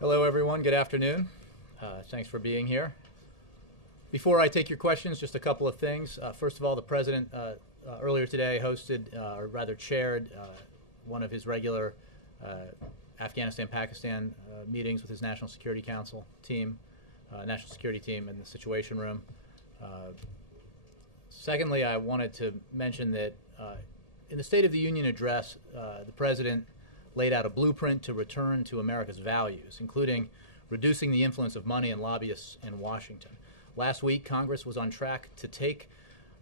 Hello, everyone. Good afternoon. Thanks for being here. Before I take your questions, just a couple of things. First of all, the President earlier today hosted, or rather chaired, one of his regular Afghanistan-Pakistan meetings with his National Security Council team, National Security team in the Situation Room. Secondly, I wanted to mention that in the State of the Union address, the President laid out a blueprint to return to America's values, including reducing the influence of money and lobbyists in Washington. Last week, Congress was on track to take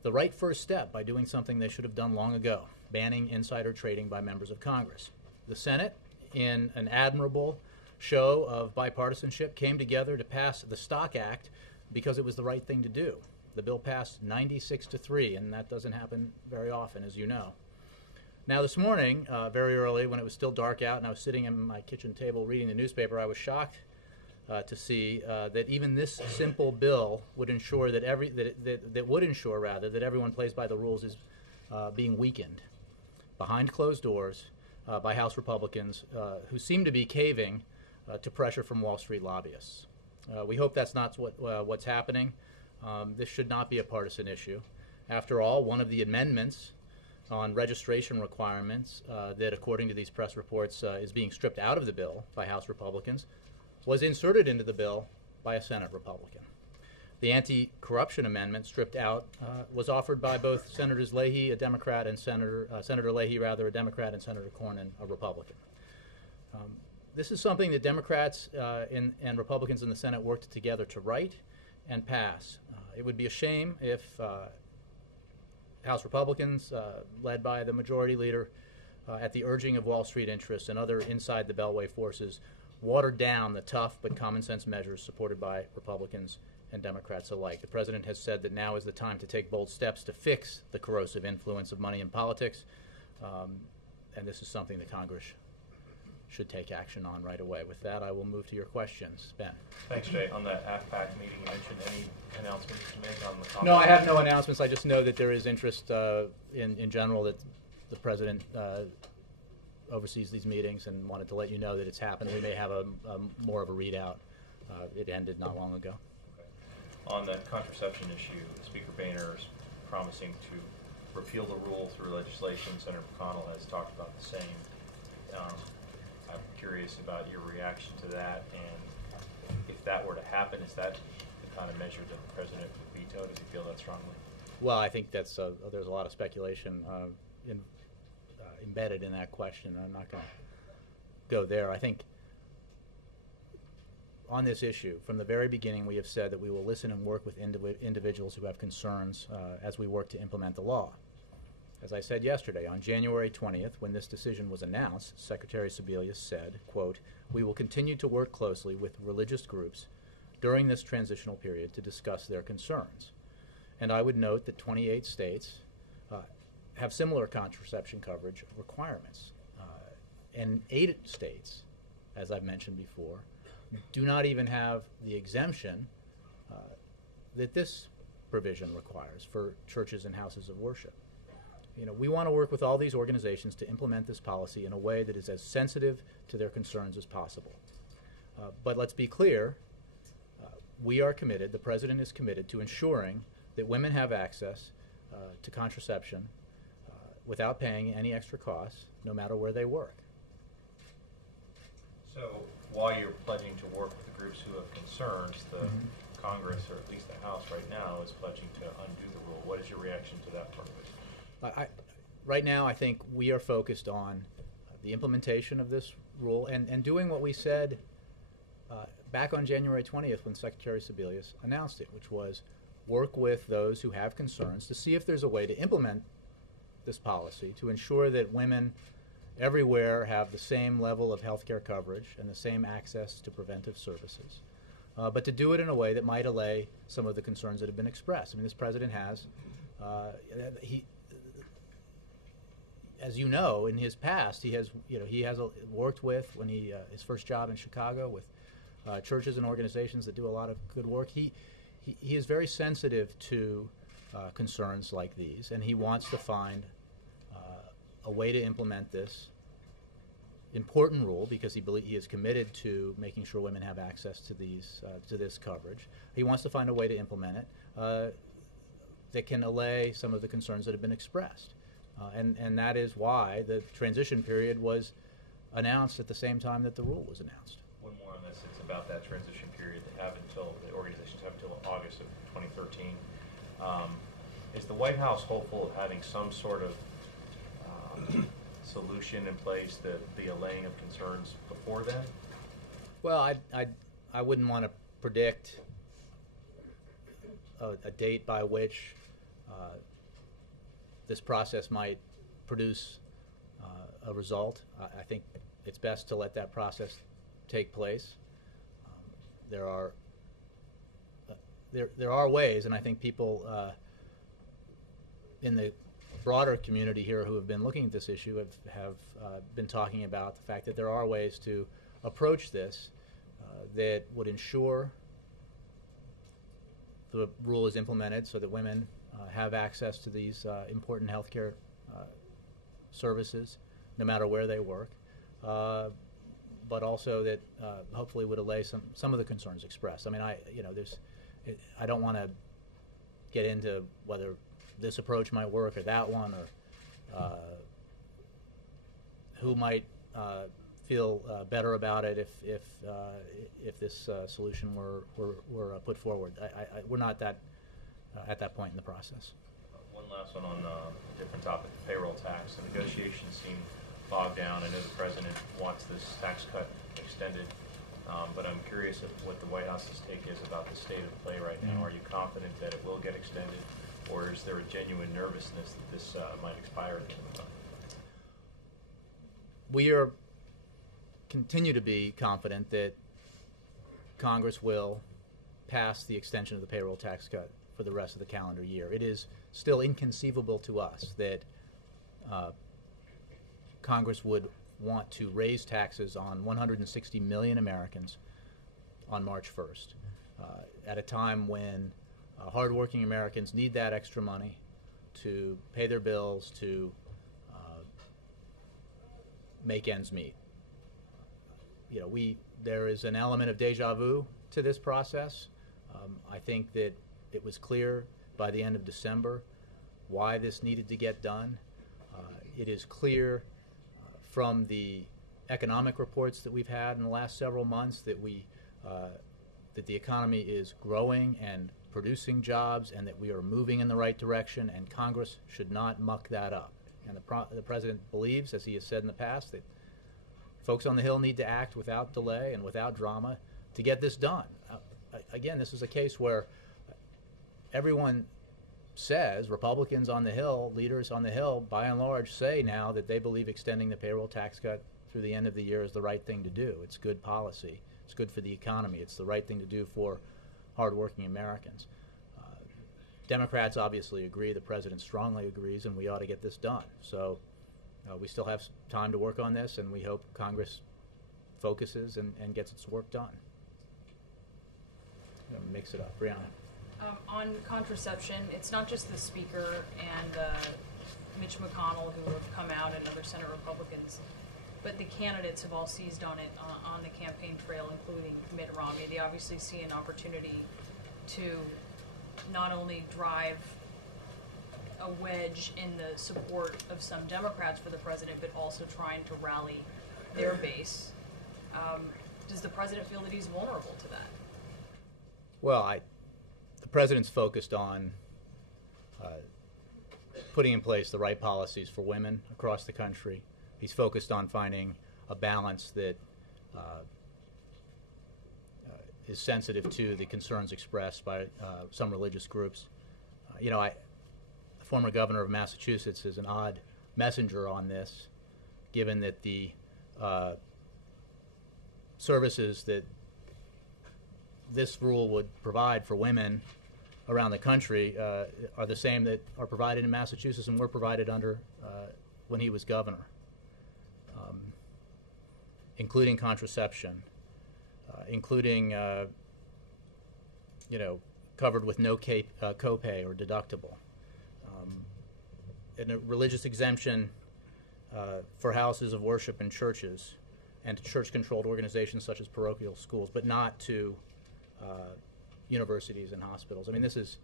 the right first step by doing something they should have done long ago, banning insider trading by members of Congress. The Senate, in an admirable show of bipartisanship, came together to pass the Stock Act because it was the right thing to do. The bill passed 96-3, and that doesn't happen very often, as you know. Now, this morning, very early, when it was still dark out and I was sitting at my kitchen table reading the newspaper, I was shocked to see that even this simple bill would ensure that that everyone plays by the rules is being weakened behind closed doors by House Republicans who seem to be caving to pressure from Wall Street lobbyists. We hope that's not what's happening. This should not be a partisan issue. After all, one of the amendments on registration requirements that, according to these press reports, is being stripped out of the bill by House Republicans was inserted into the bill by a Senate Republican. The anti-corruption amendment stripped out was offered by both Senators Leahy, a Democrat, and Senator Leahy, rather, a Democrat, and Senator Cornyn, a Republican. This is something that Democrats and Republicans in the Senate worked together to write and pass. It would be a shame if House Republicans, led by the majority leader, at the urging of Wall Street interests and other inside the Beltway forces, watered down the tough but common sense measures supported by Republicans and Democrats alike. The President has said that now is the time to take bold steps to fix the corrosive influence of money in politics, and this is something that Congress should take action on right away. With that, I will move to your questions. Ben. Thanks, Jay. On the AFPAC meeting, you mentioned any announcements to make on the No, I have no announcements. I just know that there is interest in general that the President oversees these meetings and wanted to let you know that it's happened. We may have more of a readout. It ended not long ago. Okay. On the contraception issue, Speaker Boehner is promising to repeal the rule through legislation. Senator McConnell has talked about the same. I'm curious about your reaction to that, and if that were to happen, is that the kind of measure that the President would veto? Does he feel that strongly? Well, I think that's there's a lot of speculation embedded in that question. I'm not going to go there. I think on this issue, from the very beginning, we have said that we will listen and work with individuals who have concerns as we work to implement the law. As I said yesterday, on January 20th, when this decision was announced, Secretary Sebelius said, quote, "We will continue to work closely with religious groups during this transitional period to discuss their concerns." And I would note that 28 states have similar contraception coverage requirements. And 8 states, as I've mentioned before, do not even have the exemption that this provision requires for churches and houses of worship. You know, we want to work with all these organizations to implement this policy in a way that is as sensitive to their concerns as possible. But let's be clear, we are committed, the President is committed to ensuring that women have access to contraception without paying any extra costs, no matter where they work. So while you're pledging to work with the groups who have concerns, the Congress, or at least the House right now, is pledging to undo the rule. What is your reaction to that part of it? Right now, I think we are focused on the implementation of this rule and doing what we said back on January 20th when Secretary Sebelius announced it, which was work with those who have concerns to see if there's a way to implement this policy to ensure that women everywhere have the same level of health care coverage and the same access to preventive services, but to do it in a way that might allay some of the concerns that have been expressed. I mean, this President has, as you know, in his past, he has worked with, when his first job in Chicago, with churches and organizations that do a lot of good work. He is very sensitive to concerns like these, and he wants to find a way to implement this important rule because he is committed to making sure women have access to this coverage. He wants to find a way to implement it that can allay some of the concerns that have been expressed. And that is why the transition period was announced at the same time that the rule was announced. One more on this. It's about that transition period. The organizations have until August of 2013. Is the White House hopeful of having some sort of solution in place, the allaying of concerns before then? Well, I wouldn't want to predict a date by which this process might produce a result. I think it's best to let that process take place. There are ways, and I think people in the broader community here who have been looking at this issue have been talking about the fact that there are ways to approach this that would ensure the rule is implemented so that women have access to these important health care services no matter where they work, but also that hopefully would allay some of the concerns expressed. I mean, I don't want to get into whether this approach might work or that one, or who might feel better about it if this solution were put forward. We're not at that point in the process. One last one on a different topic, the payroll tax. The negotiations seem bogged down. I know the president wants this tax cut extended, but I'm curious what the White House's take is about the state of play right now. Are you confident that it will get extended, or is there a genuine nervousness that this might expire at the end of the time? We continue to be confident that Congress will pass the extension of the payroll tax cut for the rest of the calendar year. It is still inconceivable to us that Congress would want to raise taxes on 160 million Americans on March 1st, at a time when hardworking Americans need that extra money to pay their bills, to make ends meet. There is an element of deja vu to this process. I think that it was clear by the end of December why this needed to get done. It is clear from the economic reports that we've had in the last several months that that the economy is growing and producing jobs, and that we are moving in the right direction, and Congress should not muck that up. And the President believes, as he has said in the past, that folks on the Hill need to act without delay and without drama to get this done. Again, this is a case where everyone says, Republicans on the Hill, leaders on the Hill, by and large, say now that they believe extending the payroll tax cut through the end of the year is the right thing to do. It's good policy. It's good for the economy. It's the right thing to do for hardworking Americans. Democrats obviously agree. The President strongly agrees, and we ought to get this done. So we still have time to work on this, and we hope Congress focuses and gets its work done. Mix it up. Brianna. On contraception, it's not just the Speaker and Mitch McConnell who have come out, and other Senate Republicans, but the candidates have all seized on it on the campaign trail, including Mitt Romney. They obviously see an opportunity to not only drive a wedge in the support of some Democrats for the president, but also trying to rally their base. Does the president feel that he's vulnerable to that? Well, the president's focused on putting in place the right policies for women across the country. He's focused on finding a balance that is sensitive to the concerns expressed by some religious groups. The former governor of Massachusetts is an odd messenger on this, given that the services that this rule would provide for women around the country are the same that are provided in Massachusetts and were provided under when he was governor, including contraception, including covered with no copay or deductible, and a religious exemption for houses of worship and churches and to church-controlled organizations such as parochial schools, but not to universities and hospitals. I mean, this is,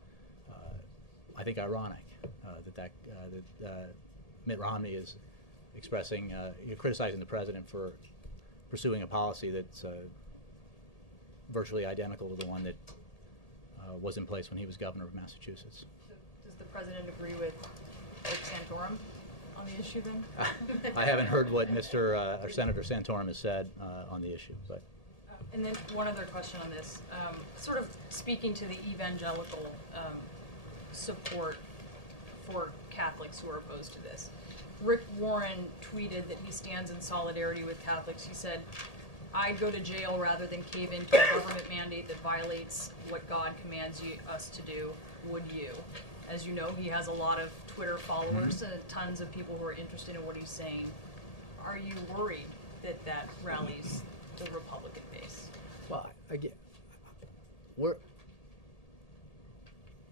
I think, ironic that Mitt Romney is expressing, criticizing the president for pursuing a policy that's virtually identical to the one that was in place when he was governor of Massachusetts. So does the president agree with Santorum on the issue then? I haven't heard what or Senator Santorum has said on the issue, but. And then one other question on this, sort of speaking to the evangelical support for Catholics who are opposed to this. Rick Warren tweeted that he stands in solidarity with Catholics. He said, "I'd go to jail rather than cave into a government mandate that violates what God commands us to do. Would you?" As you know, he has a lot of Twitter followers and tons of people who are interested in what he's saying. Are you worried that that rallies the Republican base? Well, again, we're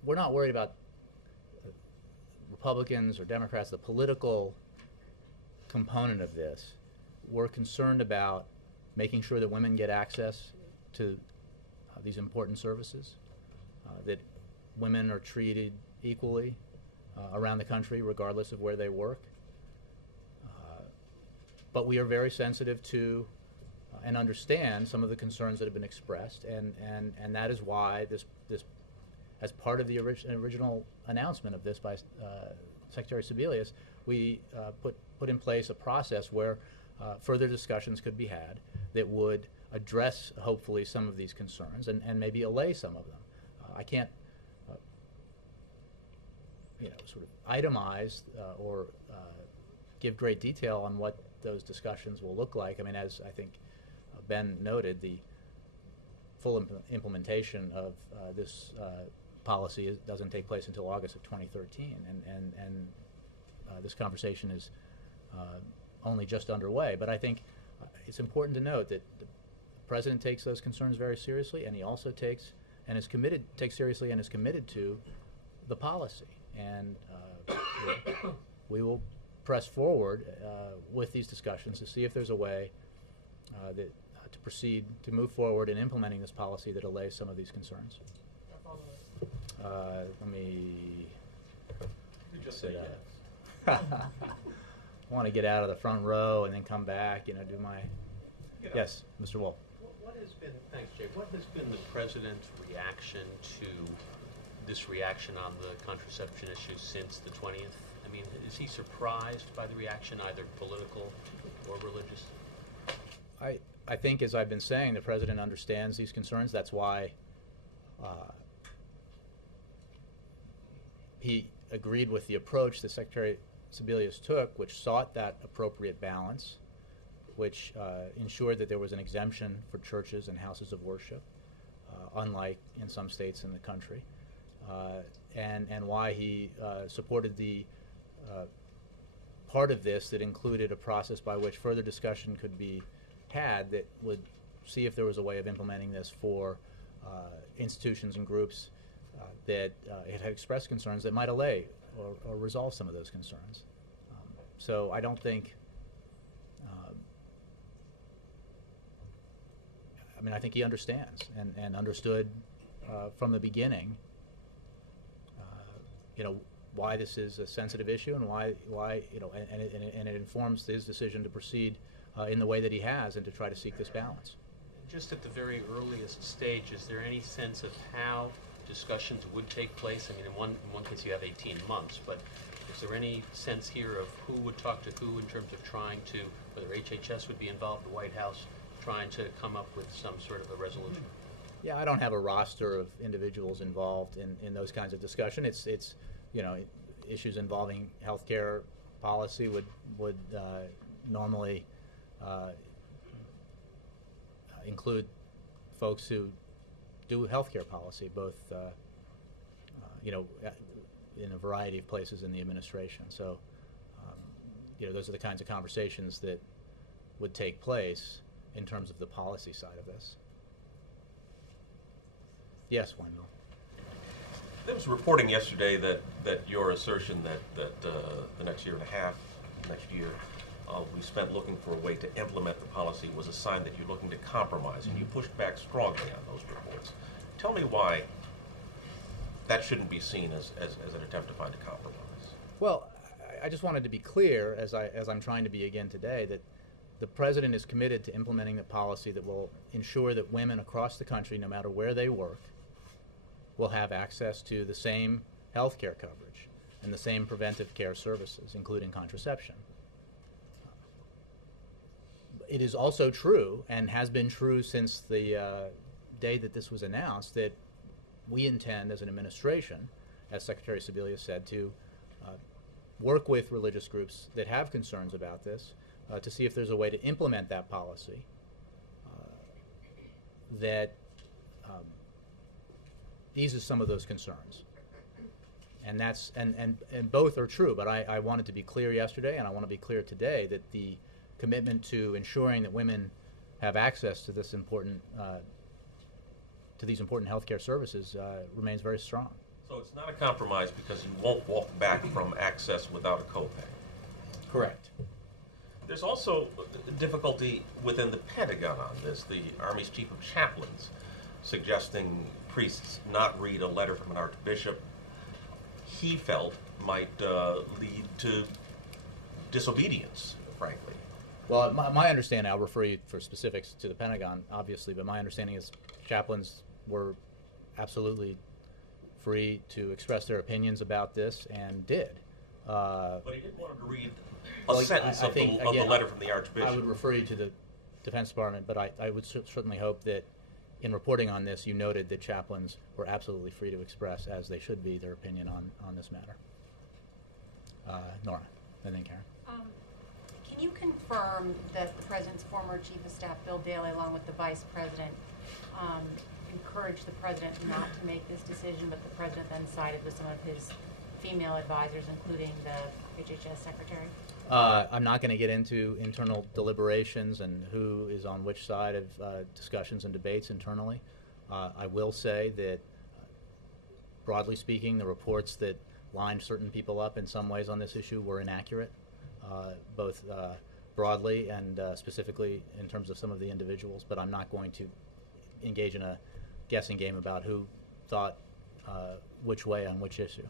not worried about Republicans or Democrats, the political component of this. We're concerned about making sure that women get access to these important services, that women are treated equally around the country regardless of where they work. But we are very sensitive to and understand some of the concerns that have been expressed, and that is why this as part of the original announcement of this by Secretary Sebelius, we put in place a process where further discussions could be had that would address, hopefully, some of these concerns and maybe allay some of them. I can't, sort of itemize or give great detail on what those discussions will look like. I mean, as I think Ben noted, the full implementation of this policy doesn't take place until August of 2013, and this conversation is only just underway. But I think it's important to note that the President takes those concerns very seriously, and he also takes seriously and is committed to the policy. And we will press forward with these discussions to see if there's a way to proceed to move forward in implementing this policy that allays some of these concerns. Let me just say yes. I want to get out of the front row and then come back, do my... Yes, Mr. Wolf. What has been, thanks, Jay, what has been the President's reaction to this reaction on the contraception issue since the 20th? I mean, is he surprised by the reaction, either political or religious? I think, as I've been saying, the President understands these concerns. That's why he agreed with the approach that Secretary Sebelius took, which sought that appropriate balance, which ensured that there was an exemption for churches and houses of worship, unlike in some states in the country, and why he supported the part of this that included a process by which further discussion could be had that would see if there was a way of implementing this for institutions and groups that it had expressed concerns that might allay or resolve some of those concerns. So I don't think, I think he understands and understood from the beginning, why this is a sensitive issue and why and it informs his decision to proceed in the way that he has and to try to seek this balance. Just at the very earliest stage, is there any sense of how discussions would take place? I mean, in one case you have 18 months, but is there any sense here of who would talk to who in terms of trying to, whether HHS would be involved, the White House, trying to come up with some sort of a resolution? Yeah, I don't have a roster of individuals involved in those kinds of discussion. It's issues involving healthcare policy would normally include folks who do healthcare policy, both in a variety of places in the administration. So those are the kinds of conversations that would take place in terms of the policy side of this. Yes, Wendell. There was reporting yesterday that your assertion that the next year and a half, next year, we spent looking for a way to implement the policy was a sign that you're looking to compromise, and you pushed back strongly on those reports. Tell me why that shouldn't be seen as an attempt to find a compromise. Well, I just wanted to be clear, as I'm trying to be again today, that the President is committed to implementing the policy that will ensure that women across the country, no matter where they work, will have access to the same health care coverage and the same preventive care services, including contraception. It is also true, and has been true since the day that this was announced, that we intend as an administration, as Secretary Sebelius said, to work with religious groups that have concerns about this to see if there's a way to implement that policy that eases some of those concerns. And that's and both are true, but I wanted to be clear yesterday, and I want to be clear today, that the commitment to ensuring that women have access to this important to these important health care services remains very strong. So it's not a compromise because you won't walk back from access without a copay. Correct. There's also difficulty within the Pentagon on this. The Army's Chief of Chaplains suggesting priests not read a letter from an archbishop he felt might lead to disobedience, frankly. Well, my understanding, I'll refer you for specifics to the Pentagon, obviously, but my understanding is chaplains were absolutely free to express their opinions about this, and did. But he didn't want him to read a sentence of the letter from the Archbishop. I would refer you to the Defense Department, but I would certainly hope that in reporting on this, you noted that chaplains were absolutely free to express, as they should be, their opinion on this matter. Nora, and then Karen. Can you confirm that the President's former Chief of Staff, Bill Daley, along with the Vice President, encouraged the President not to make this decision, but the President then sided with some of his female advisors, including the HHS Secretary? I'm not going to get into internal deliberations and who is on which side of discussions and debates internally. I will say that, broadly speaking, the reports that lined certain people up in some ways on this issue were inaccurate, both broadly and specifically in terms of some of the individuals, but I'm not going to engage in a guessing game about who thought which way on which issue.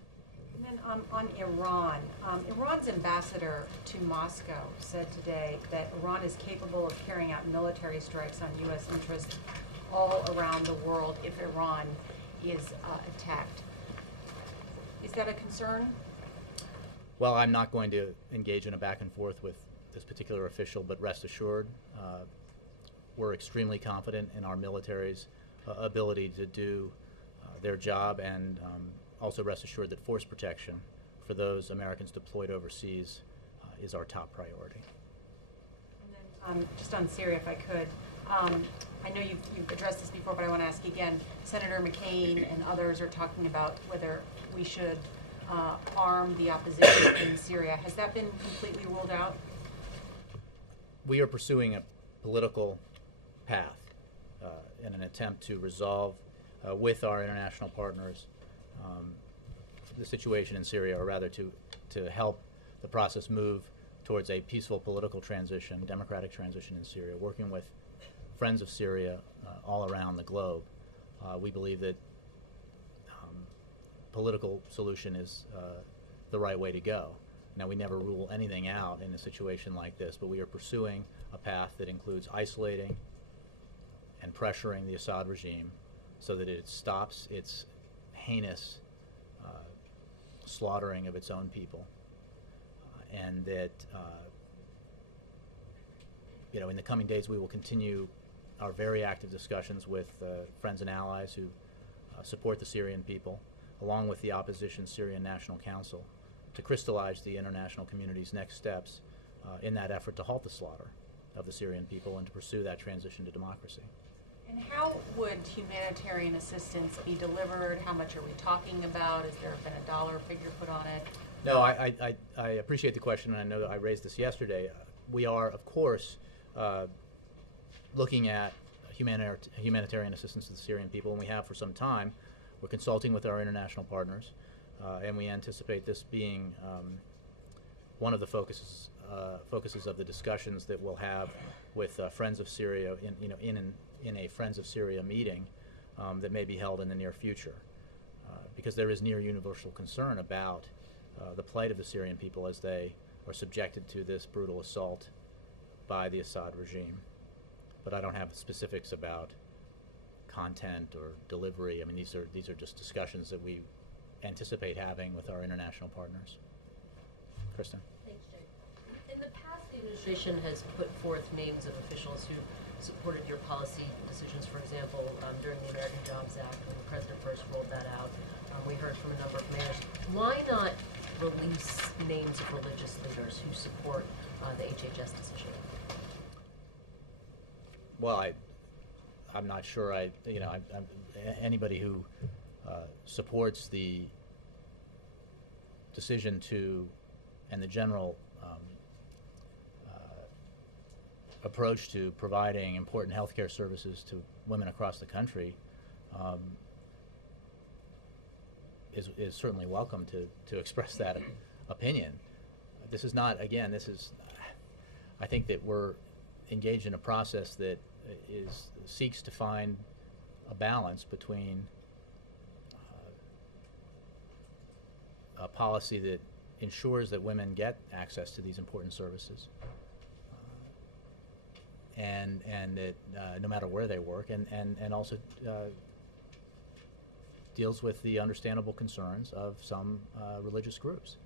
And then on Iran, Iran's ambassador to Moscow said today that Iran is capable of carrying out military strikes on U.S. interests all around the world if Iran is attacked. Is that a concern? Well, I'm not going to engage in a back and forth with this particular official, but rest assured, we're extremely confident in our military's ability to do their job, and also rest assured that force protection for those Americans deployed overseas is our top priority. And then just on Syria, if I could, I know you've addressed this before, but I want to ask again. Senator McCain and others are talking about whether we should arm the opposition in Syria. Has that been completely ruled out? We are pursuing a political path in an attempt to resolve with our international partners the situation in Syria, or rather to help the process move towards a peaceful political transition, democratic transition in Syria, working with friends of Syria all around the globe. We believe that political solution is the right way to go. Now, we never rule anything out in a situation like this, but we are pursuing a path that includes isolating and pressuring the Assad regime so that it stops its heinous slaughtering of its own people, and that in the coming days we will continue our very active discussions with friends and allies who support the Syrian people, along with the opposition Syrian National Council, to crystallize the international community's next steps in that effort to halt the slaughter of the Syrian people and to pursue that transition to democracy. And how would humanitarian assistance be delivered? How much are we talking about? Has there been a dollar figure put on it? No, I appreciate the question, and I know that I raised this yesterday. We are, of course, looking at humanitarian assistance to the Syrian people, and we have for some time. We're consulting with our international partners, and we anticipate this being one of the focuses focuses of the discussions that we'll have with Friends of Syria in a Friends of Syria meeting that may be held in the near future, because there is near universal concern about the plight of the Syrian people as they are subjected to this brutal assault by the Assad regime. But I don't have specifics about content or delivery. I mean, these are just discussions that we anticipate having with our international partners. Kristen? Thanks, Jay. In the past, the administration has put forth names of officials who supported your policy decisions. For example, during the American Jobs Act, when the president first rolled that out, we heard from a number of mayors. Why not release names of religious leaders who support the HHS decision? Well, I'm not sure. Anybody who supports the decision to and the general approach to providing important healthcare services to women across the country is certainly welcome to express that opinion. This is not, again, I think that we're engaged in a process that seeks to find a balance between a policy that ensures that women get access to these important services and that no matter where they work, and also deals with the understandable concerns of some religious groups.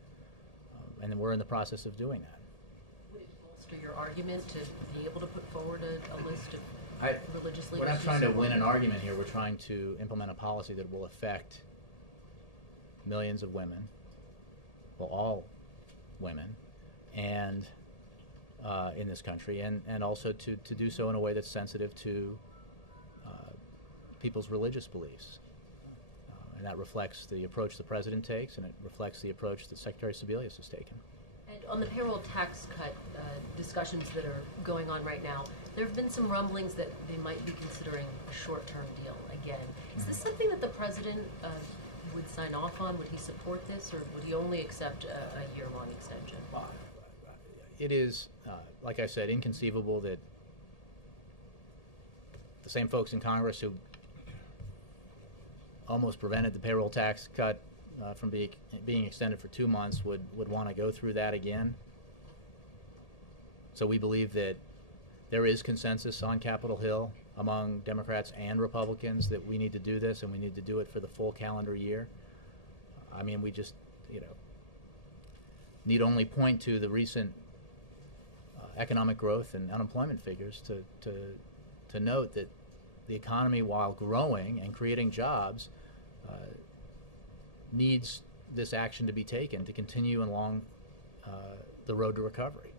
And then we're in the process of doing that. Would it bolster your argument to be able to put forward a list of religious leaders? We're not trying to win an argument here. We're trying to implement a policy that will affect millions of women, well, all women, and in this country, and also to do so in a way that's sensitive to people's religious beliefs. And that reflects the approach the president takes, and it reflects the approach that Secretary Sebelius has taken. And on the payroll tax cut discussions that are going on right now, there have been some rumblings that they might be considering a short-term deal again. Is this something that the president would sign off on? Would he support this, or would he only accept a year-long extension? Well, it is, like I said, inconceivable that the same folks in Congress who almost prevented the payroll tax cut from being extended for 2 months would want to go through that again. So we believe that there is consensus on Capitol Hill among Democrats and Republicans that we need to do this, and we need to do it for the full calendar year. I mean, we just, need only point to the recent economic growth and unemployment figures to note that the economy, while growing and creating jobs, needs this action to be taken to continue along the road to recovery.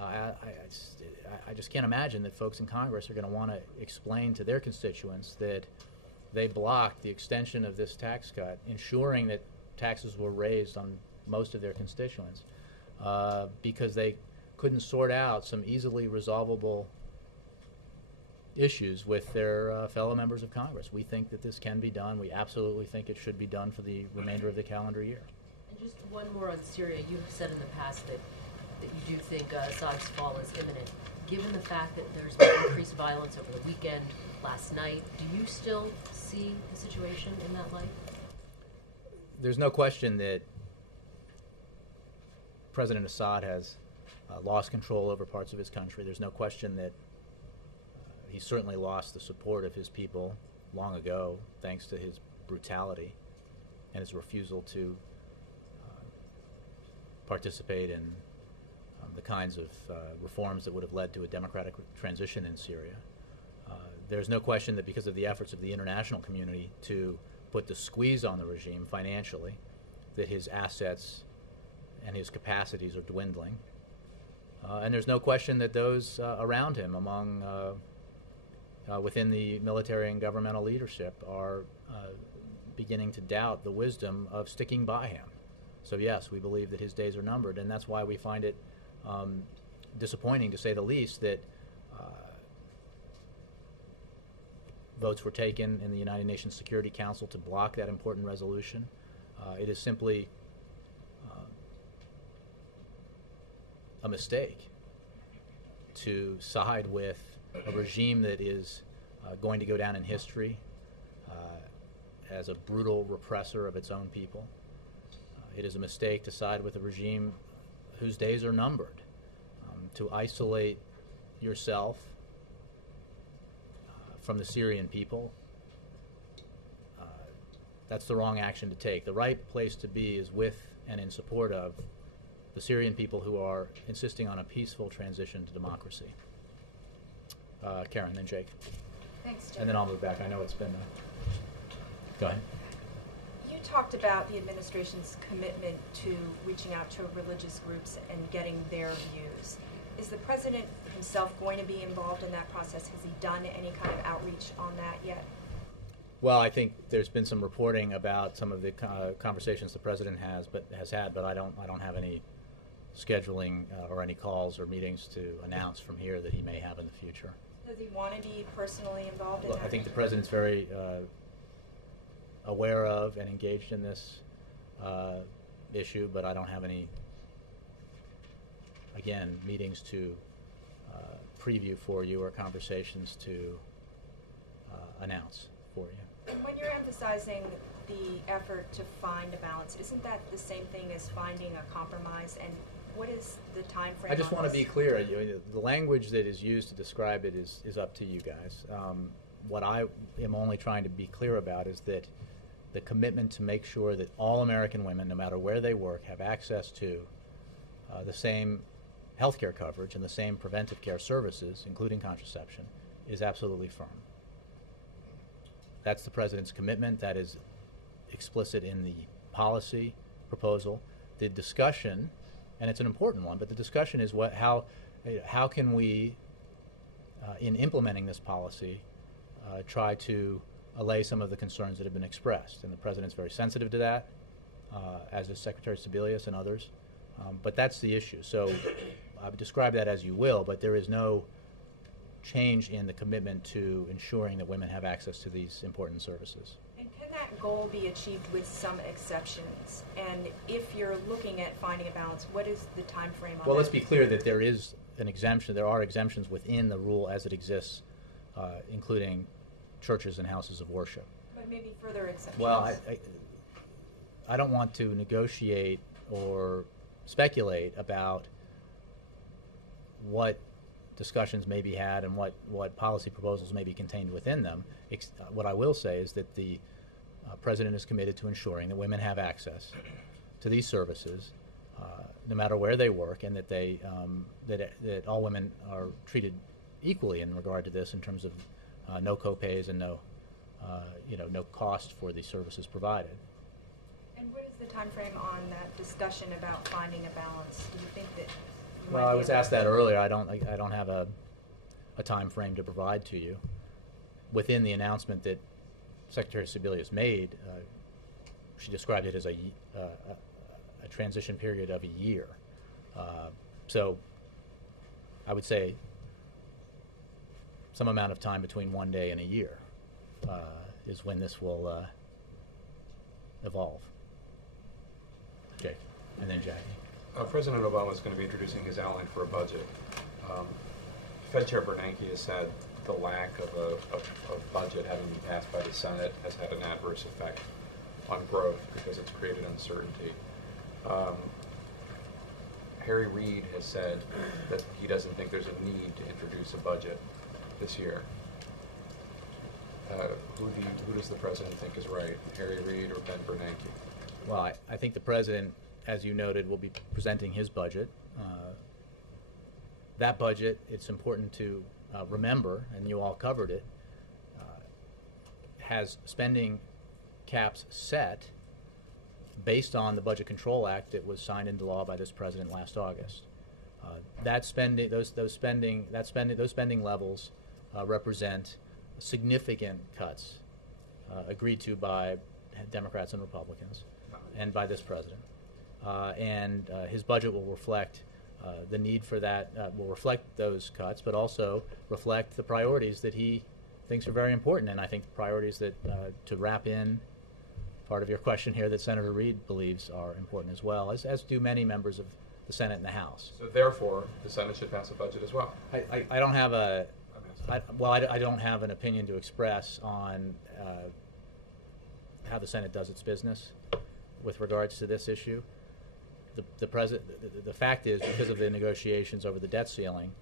I just can't imagine that folks in Congress are going to want to explain to their constituents that they blocked the extension of this tax cut, ensuring that taxes were raised on most of their constituents, because they couldn't sort out some easily resolvable issues with their fellow members of Congress. We think that this can be done. We absolutely think it should be done for the remainder of the calendar year. And just one more on Syria. You have said in the past that you do think Assad's fall is imminent. Given the fact that there's been increased violence over the weekend, last night, do you still see the situation in that light? There's no question that President Assad has lost control over parts of his country. There's no question that he certainly lost the support of his people long ago, thanks to his brutality and his refusal to participate in the kinds of reforms that would have led to a democratic transition in Syria. There's no question that because of the efforts of the international community to put the squeeze on the regime financially, that his assets and his capacities are dwindling. And there's no question that those around him, among within the military and governmental leadership, are beginning to doubt the wisdom of sticking by him. So yes, we believe that his days are numbered, and that's why we find it disappointing, to say the least, that votes were taken in the United Nations Security Council to block that important resolution. It is simply a mistake to side with a regime that is going to go down in history as a brutal repressor of its own people. It is a mistake to side with a regime whose days are numbered. To isolate yourself from the Syrian people, that's the wrong action to take. The right place to be is with and in support of the Syrian people who are insisting on a peaceful transition to democracy. Karen, then Jake. Thanks, Jake. And then I'll move back. I know it's been... go ahead. You talked about the administration's commitment to reaching out to religious groups and getting their views. Is the president himself going to be involved in that process? Has he done any kind of outreach on that yet? Well, I think there's been some reporting about some of the conversations the president has had, but I don't have any scheduling or any calls or meetings to announce from here that he may have in the future. Does he want to be personally involved in Look, that? I think the president's very aware of and engaged in this issue, but I don't have any, again, meetings to preview for you or conversations to announce for you. And when you're emphasizing the effort to find a balance, isn't that the same thing as finding a compromise? And what is the time frame? I just want to be clear. The language that is used to describe it is up to you guys. What I am only trying to be clear about is that the commitment to make sure that all American women, no matter where they work, have access to the same health care coverage and the same preventive care services, including contraception, is absolutely firm. That's the president's commitment. That is explicit in the policy proposal. The discussion, and it's an important one, but the discussion is how can we, in implementing this policy, try to allay some of the concerns that have been expressed. And the president's very sensitive to that, as is Secretary Sebelius and others. But that's the issue. So I would describe that as you will, but there is no change in the commitment to ensuring that women have access to these important services. And can that goal be achieved with some exceptions? And if you're looking at finding a balance, what is the time frame on that? Well, let's be clear that there is an exemption. There are exemptions within the rule as it exists, including churches and houses of worship. But maybe further exceptions. Well, I don't want to negotiate or speculate about what discussions may be had and what policy proposals may be contained within them. What I will say is that the president is committed to ensuring that women have access to these services, no matter where they work, and that they that all women are treated equally in regard to this in terms of no co-pays and no cost for the services provided. And what is the time frame on that discussion about finding a balance? Do you think that you might Well, I be was able asked that earlier. I don't have a time frame to provide to you. Within the announcement that Secretary Sebelius made, she described it as a transition period of a year. So I would say some amount of time between 1 day and a year is when this will evolve. Jake, and then Jackie. President Obama is going to be introducing his outline for a budget. Fed Chair Bernanke has said the lack of a budget having been passed by the Senate has had an adverse effect on growth because it's created uncertainty. Harry Reid has said that he doesn't think there's a need to introduce a budget this year. Who does the president think is right, Harry Reid or Ben Bernanke? Well, I think the president, as you noted, will be presenting his budget. That budget, it's important to remember, and you all covered it, has spending caps set based on the Budget Control Act that was signed into law by this president last August. Those spending levels represent significant cuts agreed to by Democrats and Republicans and by this president. And his budget will reflect the need for that, will reflect those cuts, but also reflect the priorities that he thinks are very important. And I think priorities that, to wrap in part of your question here, that Senator Reid believes are important as well, as do many members of the Senate and the House. So therefore, the Senate should pass a budget as well. I don't have I don't have an opinion to express on how the Senate does its business with regards to this issue. The fact is, because of the negotiations over the debt ceiling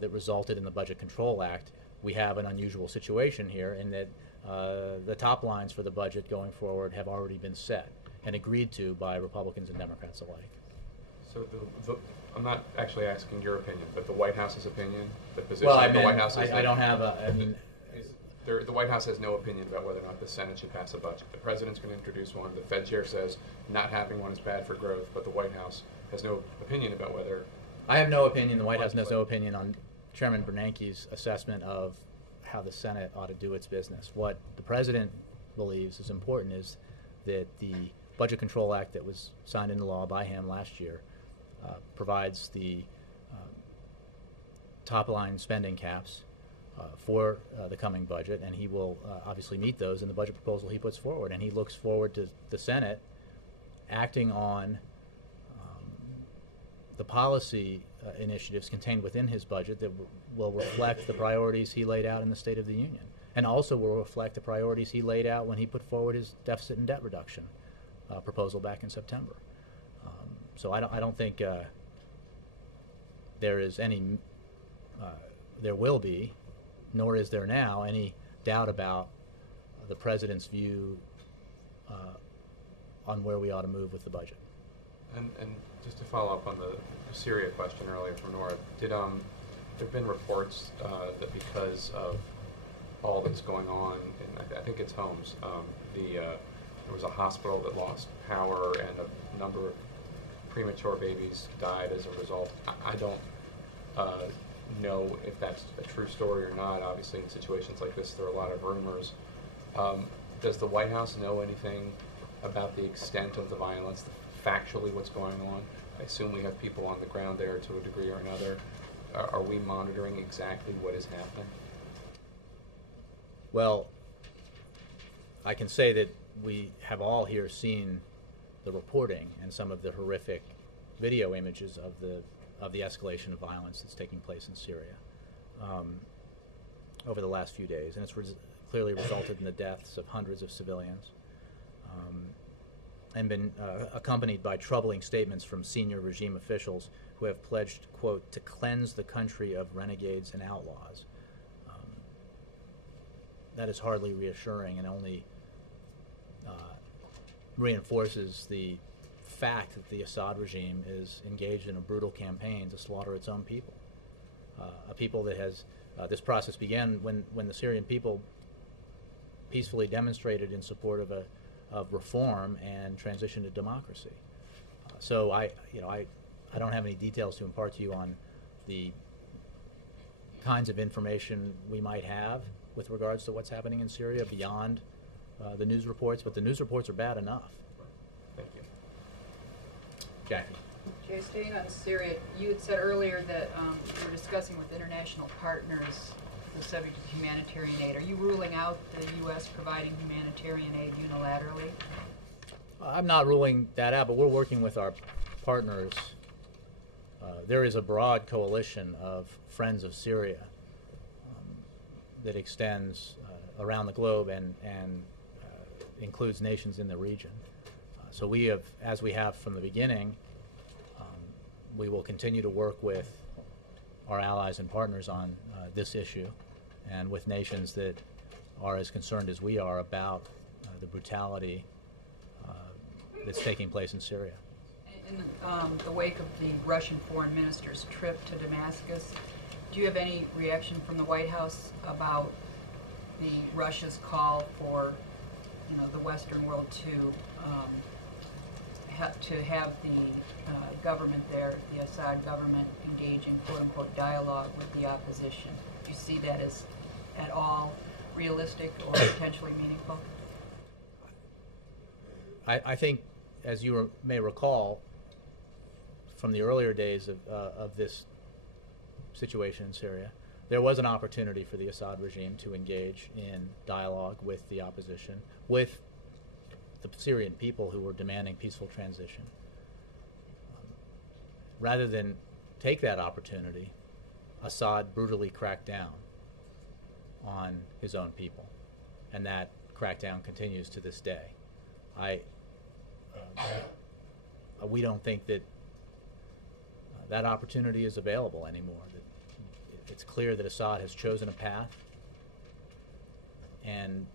that resulted in the Budget Control Act, we have an unusual situation here in that the top lines for the budget going forward have already been set and agreed to by Republicans and Democrats alike. So I'm not actually asking your opinion, but the White House's opinion, the position Well, of the White House is I don't have a. I mean, the White House has no opinion about whether or not the Senate should pass a budget. The President's going to introduce one. The Fed chair says not having one is bad for growth, but the White House has no opinion about whether. I have no opinion. The White House has no opinion on Chairman Bernanke's assessment of how the Senate ought to do its business. What the President believes is important is that the Budget Control Act that was signed into law by him last year provides the top-line spending caps for the coming budget, and he will obviously meet those in the budget proposal he puts forward. And he looks forward to the Senate acting on the policy initiatives contained within his budget that will reflect the priorities he laid out in the State of the Union, and also will reflect the priorities he laid out when he put forward his deficit and debt reduction proposal back in September. So I don't think there is any, there will be, nor is there now, any doubt about the President's view on where we ought to move with the budget. And just to follow up on the Syria question earlier from Nora, there have been reports that because of all that's going on in, I think it's Homs, there was a hospital that lost power and a number of premature babies died as a result. I don't know if that's a true story or not. Obviously, in situations like this, there are a lot of rumors. Does the White House know anything about the extent of the violence, factually what's going on? I assume we have people on the ground there to a degree or another. Are we monitoring exactly what is happening? Well, I can say that we have all here seen the reporting and some of the horrific video images of the escalation of violence that's taking place in Syria over the last few days, and it's clearly resulted in the deaths of hundreds of civilians, and been accompanied by troubling statements from senior regime officials who have pledged, quote, to cleanse the country of renegades and outlaws. That is hardly reassuring and only reinforces the fact that the Assad regime is engaged in a brutal campaign to slaughter its own people. A people that has, this process began when the Syrian people peacefully demonstrated in support of reform and transition to democracy. So I don't have any details to impart to you on the kinds of information we might have with regards to what's happening in Syria beyond the news reports, but the news reports are bad enough. Thank you. Jackie. Jay, staying on Syria, you had said earlier that you were discussing with international partners the subject of humanitarian aid. Are you ruling out the U.S. providing humanitarian aid unilaterally? I'm not ruling that out, but we're working with our partners. There is a broad coalition of Friends of Syria that extends around the globe and includes nations in the region. So we have, as we have from the beginning, we will continue to work with our allies and partners on this issue, and with nations that are as concerned as we are about the brutality that's taking place in Syria. In the wake of the Russian foreign minister's trip to Damascus, do you have any reaction from the White House about Russia's call for, the Western world to have the government there, the Assad government, engage in quote-unquote dialogue with the opposition? Do you see that as at all realistic or potentially meaningful? I think, as you may recall, from the earlier days of this situation in Syria, there was an opportunity for the Assad regime to engage in dialogue with the opposition, with the Syrian people who were demanding peaceful transition. rather than take that opportunity, Assad brutally cracked down on his own people, and that crackdown continues to this day. We don't think that that opportunity is available anymore. It's clear that Assad has chosen a path, and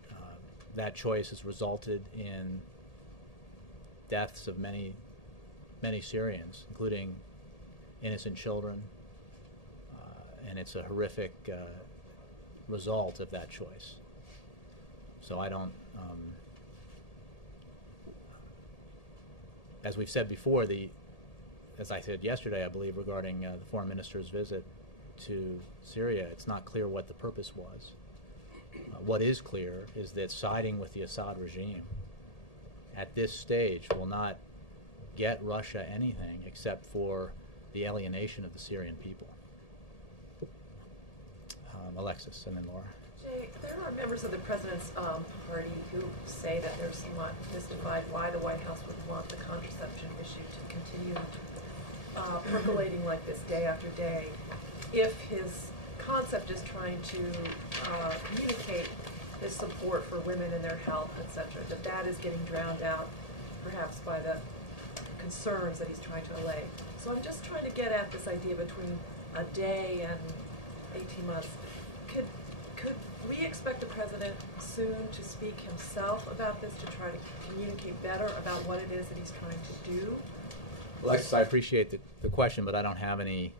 that choice has resulted in deaths of many Syrians, including innocent children, and it's a horrific result of that choice. So I don't, as we've said before, as I said yesterday, I believe, regarding the foreign minister's visit to Syria, it's not clear what the purpose was. What is clear is that siding with the Assad regime at this stage will not get Russia anything except for the alienation of the Syrian people. Alexis, and then Laura. Jay, there are members of the president's party who say that they're somewhat mystified why the White House would want the contraception issue to continue percolating like this day after day if his concept is trying to communicate his support for women and their health, etc., that is getting drowned out perhaps by the concerns that he's trying to allay. So I'm just trying to get at this idea between a day and 18 months. Could we expect the president soon to speak himself about this, to try to communicate better about what it is that he's trying to do? Alexis, I appreciate the question, but I don't have any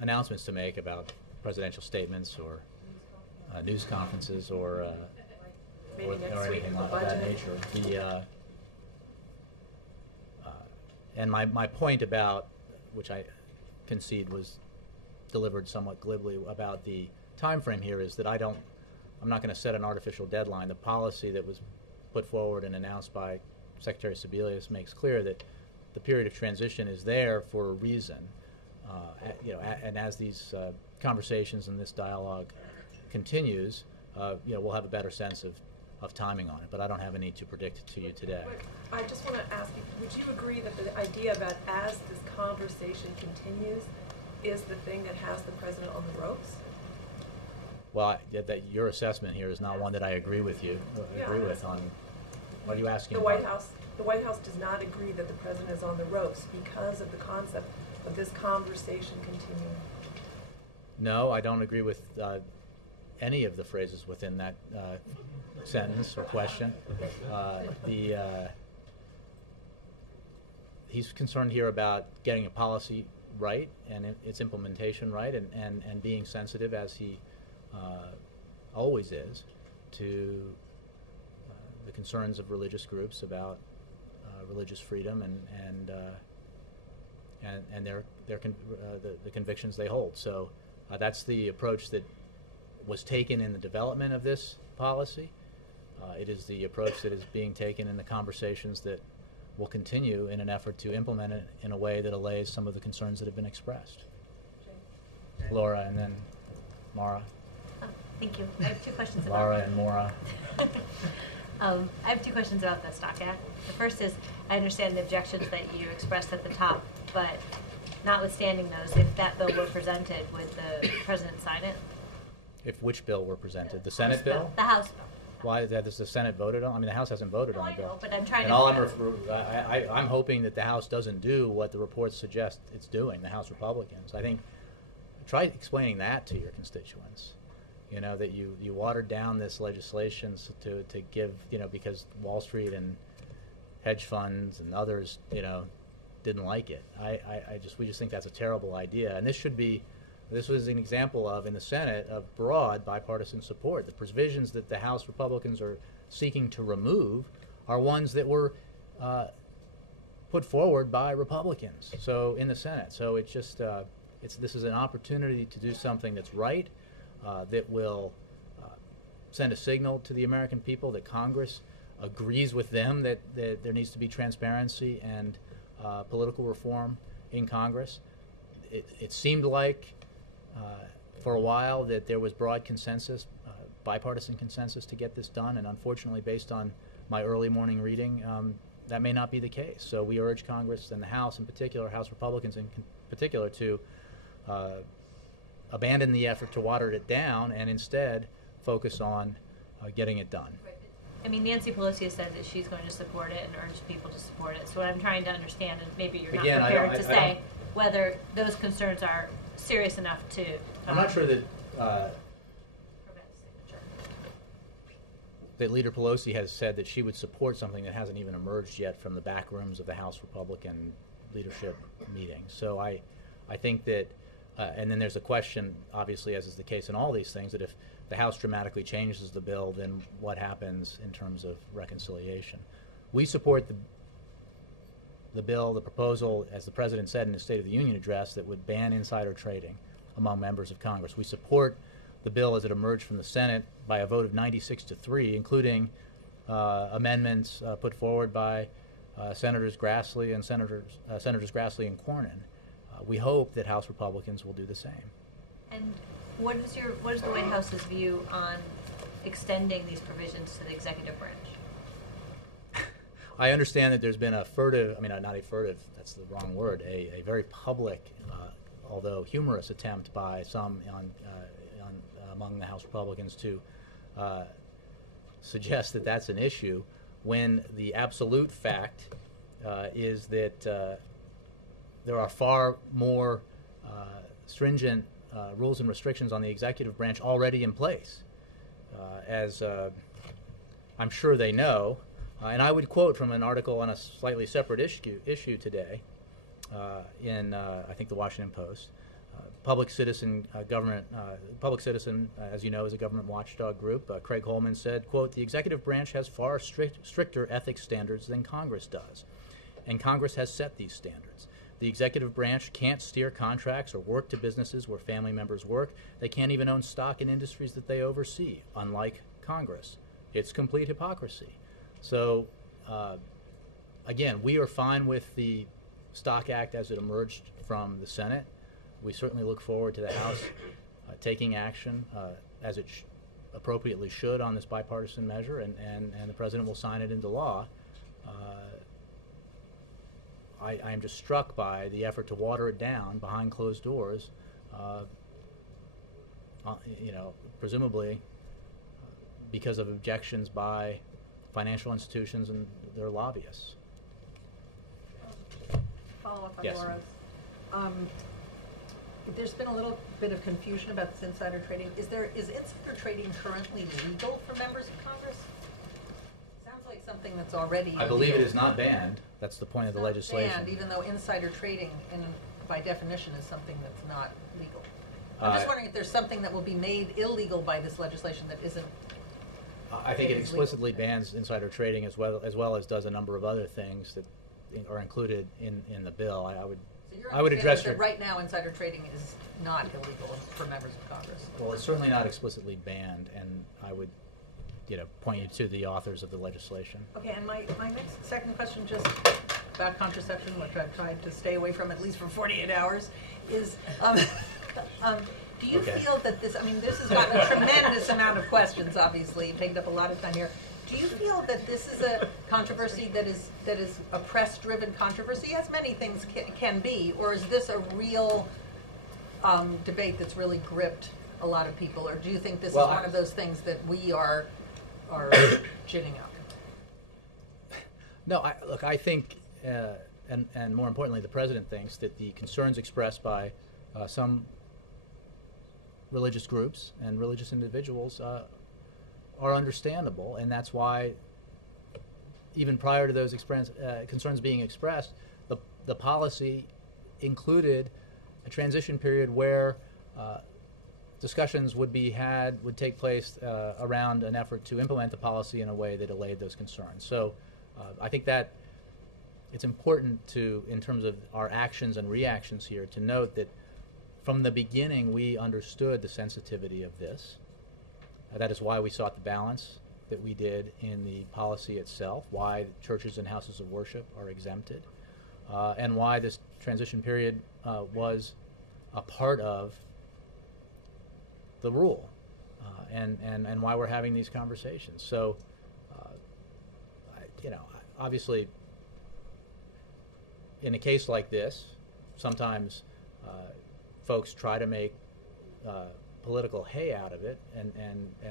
announcements to make about presidential statements or news conferences or anything of that nature. And my point about, which I concede was delivered somewhat glibly, about the time frame here is that I'm not going to set an artificial deadline. The policy that was put forward and announced by Secretary Sebelius makes clear that the period of transition is there for a reason. And as these conversations and this dialogue continues, we'll have a better sense of timing on it. But I don't have any to predict to you today. I just want to ask you, would you agree that the idea about as this conversation continues is the thing that has the president on the ropes? Well, that your assessment here is not one that I agree with you. On what are you asking the about? The White House does not agree that the president is on the ropes because of the concept of this conversation continuing. No, I don't agree with any of the phrases within that sentence or question. He's concerned here about getting a policy right and its implementation right, and being sensitive, as he always is, to the concerns of religious groups about religious freedom and the convictions they hold. So that's the approach that was taken in the development of this policy. It is the approach that is being taken in the conversations that will continue in an effort to implement it in a way that allays some of the concerns that have been expressed. Laura, and then Mara. Thank you. I have two questions about Laura and Maura. I have two questions about the Stock Act. The first is, I understand the objections that you expressed at the top, but notwithstanding those, if that bill were presented, would the president sign it? If which bill were presented? The Senate bill? The House bill. Why has the Senate voted on? I mean, the House hasn't voted on I a bill. know, but I'm trying and to... all I'm hoping that the House doesn't do what the reports suggest it's doing, the House Republicans. I think, try explaining that to your constituents. That you watered down this legislation to give, because Wall Street and hedge funds and others, didn't like it. We just think that's a terrible idea. And this was an example of, in the Senate, of broad bipartisan support. The provisions that the House Republicans are seeking to remove are ones that were put forward by Republicans. So in the Senate. So it's just this is an opportunity to do something that's right, that will send a signal to the American people that Congress agrees with them that there needs to be transparency and political reform in Congress. It seemed like for a while that there was broad consensus, bipartisan consensus, to get this done, and unfortunately, based on my early morning reading, that may not be the case. So we urge Congress and the House in particular, House Republicans in particular, to abandon the effort to water it down and instead focus on getting it done. I mean, Nancy Pelosi has said that she's going to support it and urge people to support it. So what I'm trying to understand, and maybe you're not Again, prepared to say whether those concerns are serious enough to I'm not sure that prevent signature. that Leader Pelosi has said that she would support something that hasn't even emerged yet from the back rooms of the House Republican leadership meeting. So I think that, and then there's a question, obviously, as is the case in all these things, that if the House dramatically changes the bill, then what happens in terms of reconciliation? We support the bill, the proposal, as the President said in his State of the Union address, that would ban insider trading among members of Congress. We support the bill as it emerged from the Senate by a vote of 96-3, including amendments put forward by Senators Grassley and Senators Grassley and Cornyn. We hope that House Republicans will do the same. And what is the White House's view on extending these provisions to the executive branch? I understand that there's been a furtive, I mean, not a furtive, that's the wrong word, a very public, although humorous attempt by some among the House Republicans to suggest that that's an issue, when the absolute fact is that there are far more stringent rules and restrictions on the executive branch already in place. As I'm sure they know, and I would quote from an article on a slightly separate issue today in, I think, the Washington Post. Public Citizen, as you know, is a government watchdog group. Craig Holman said, quote, "The executive branch has far stricter ethics standards than Congress does, and Congress has set these standards. The executive branch can't steer contracts or work to businesses where family members work. They can't even own stock in industries that they oversee, unlike Congress. It's complete hypocrisy." So, again, we are fine with the Stock Act as it emerged from the Senate. We certainly look forward to the House taking action as it appropriately should on this bipartisan measure, and the President will sign it into law. I am just struck by the effort to water it down behind closed doors, presumably because of objections by financial institutions and their lobbyists. Follow up on Yes. Laura's. There's been a little bit of confusion about this insider trading. Is insider trading currently legal for members of Congress? Sounds like something that's already I believe it illegal. is not banned. That's the point of the It's not legislation. banned, even though insider trading, by definition, is something that's not legal. I'm just wondering if there's something that will be made illegal by this legislation that isn't. I think it is explicitly legal. bans insider trading as well as does a number of other things that are included in the bill. So your I would understanding address is that your. right now insider trading is not illegal for members of Congress. Well, it's certainly not explicitly banned, and I would, point you to the authors of the legislation. Okay, and my second question, just about contraception, which I've tried to stay away from at least for 48 hours, is do you Okay. feel that this has gotten a tremendous amount of questions, obviously, taken up a lot of time here. Do you feel that this is a controversy that is a press-driven controversy, as many things can be, or is this a real debate that's really gripped a lot of people, or do you think this is one of those things that we are ginning up? No, I think, and more importantly, the President thinks that the concerns expressed by some religious groups and religious individuals are understandable, and that's why, even prior to those concerns being expressed, the policy included a transition period where discussions would take place around an effort to implement the policy in a way that allayed those concerns. So I think that it's important in terms of our actions and reactions here, to note that from the beginning we understood the sensitivity of this. That is why we sought the balance that we did in the policy itself, why churches and houses of worship are exempted, and why this transition period was a part of the rule, and why we're having these conversations. So, obviously, in a case like this, sometimes folks try to make political hay out of it, and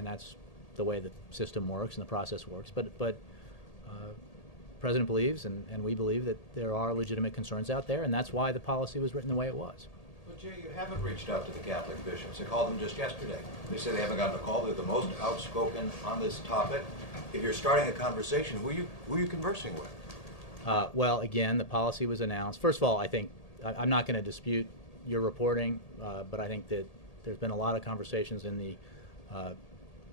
that's the way the system works and the process works. But President believes, and we believe, that there are legitimate concerns out there, and that's why the policy was written the way it was. But Jay, you haven't reached out to the Catholic bishops. I called them just yesterday. They say they haven't gotten a call. They're the most outspoken on this topic. If you're starting a conversation, who are you conversing with? Well, again, the policy was announced. First of all, I think I'm not going to dispute your reporting, but I think that there's been a lot of conversations in the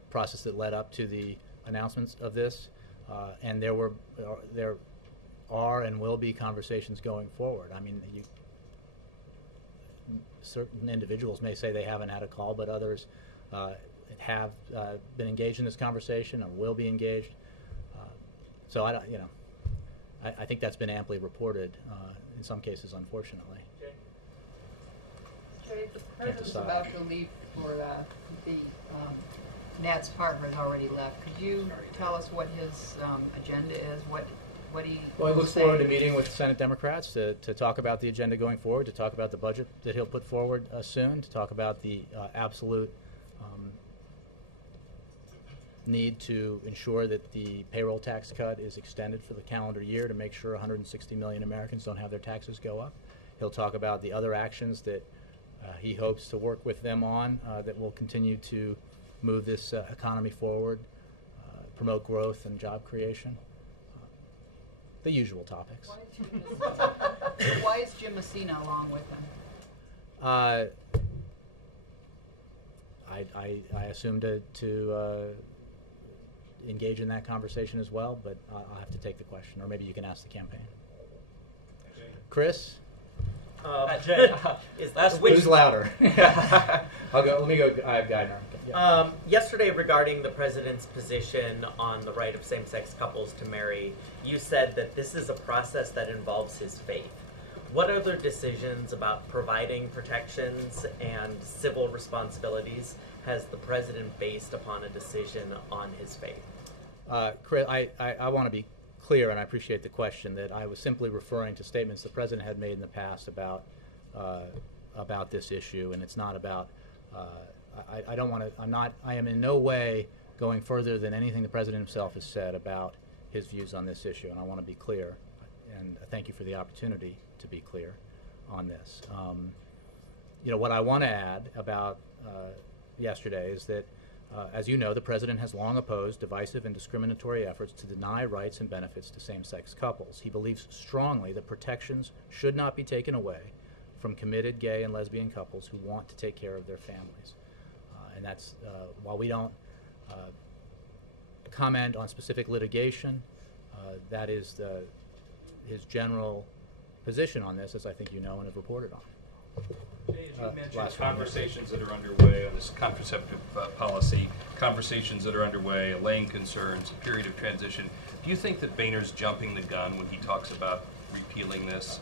process that led up to the announcements of this, and there are and will be conversations going forward. I mean, certain individuals may say they haven't had a call, but others have been engaged in this conversation or will be engaged. So I don't, I think that's been amply reported in some cases, unfortunately. Jay, the president's about to leave for the Nat's partner has already left. Could you tell us what his agenda is? What he Well, he looks forward to meeting with Senate Democrats to talk about the agenda going forward, to talk about the budget that he'll put forward soon, to talk about the absolute need to ensure that the payroll tax cut is extended for the calendar year to make sure 160 million Americans don't have their taxes go up. He'll talk about the other actions that he hopes to work with them on that will continue to move this economy forward, promote growth and job creation. The usual topics. Why is Jim Messina along with him? I assume to engage in that conversation as well, but I'll have to take the question, or maybe you can ask the campaign. Chris? Jay, Who's louder? I'll go. Let me go. I have Guy now. Yeah. Yesterday, regarding the president's position on the right of same-sex couples to marry, you said that this is a process that involves his faith. What other decisions about providing protections and civil responsibilities has the president based upon a decision on his faith? Chris, I want to be clear, and I appreciate the question, that I was simply referring to statements the president had made in the past about this issue, and it's not about. I don't want to. I am in no way going further than anything the president himself has said about his views on this issue, and I want to be clear. And thank you for the opportunity to be clear on this. What I want to add about yesterday is that, as you know, the president has long opposed divisive and discriminatory efforts to deny rights and benefits to same-sex couples. He believes strongly that protections should not be taken away from committed gay and lesbian couples who want to take care of their families. And that's, while we don't comment on specific litigation, that is his general position on this, as I think you know and have reported on. Jay, as you mentioned, conversations that are underway on this contraceptive policy, conversations that are underway, allaying concerns, a period of transition. Do you think that Boehner's jumping the gun when he talks about repealing this,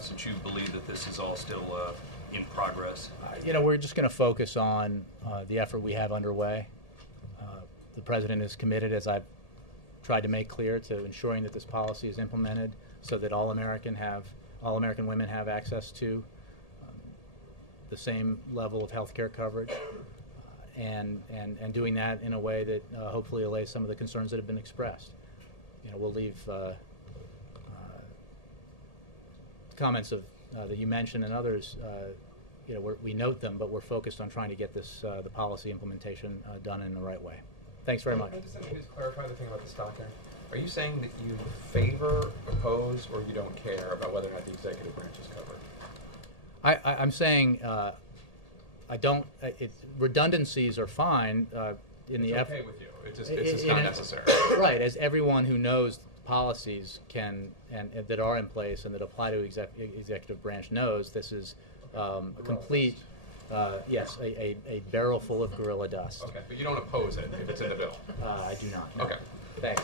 since you believe that this is all still in progress? We're just going to focus on the effort we have underway. The president is committed, as I've tried to make clear, to ensuring that this policy is implemented so that all American women have access to the same level of health care coverage, and doing that in a way that hopefully allays some of the concerns that have been expressed. We'll leave comments that you mentioned and others. We note them, but we're focused on trying to get this the policy implementation done in the right way. Thanks very much. Let me just clarify the thing about the stock there. Are you saying that you favor, oppose, or you don't care about whether or not the executive branch is covered? I'm saying I don't. Redundancies are fine in the effort. It's okay with you. It's just not necessary. Right, as everyone who knows policies can and that are in place and that apply to executive branch knows, this is a complete. Yes, a barrel full of gorilla dust. Okay, but you don't oppose it if it's in the bill? I do not. No. Okay. Thanks.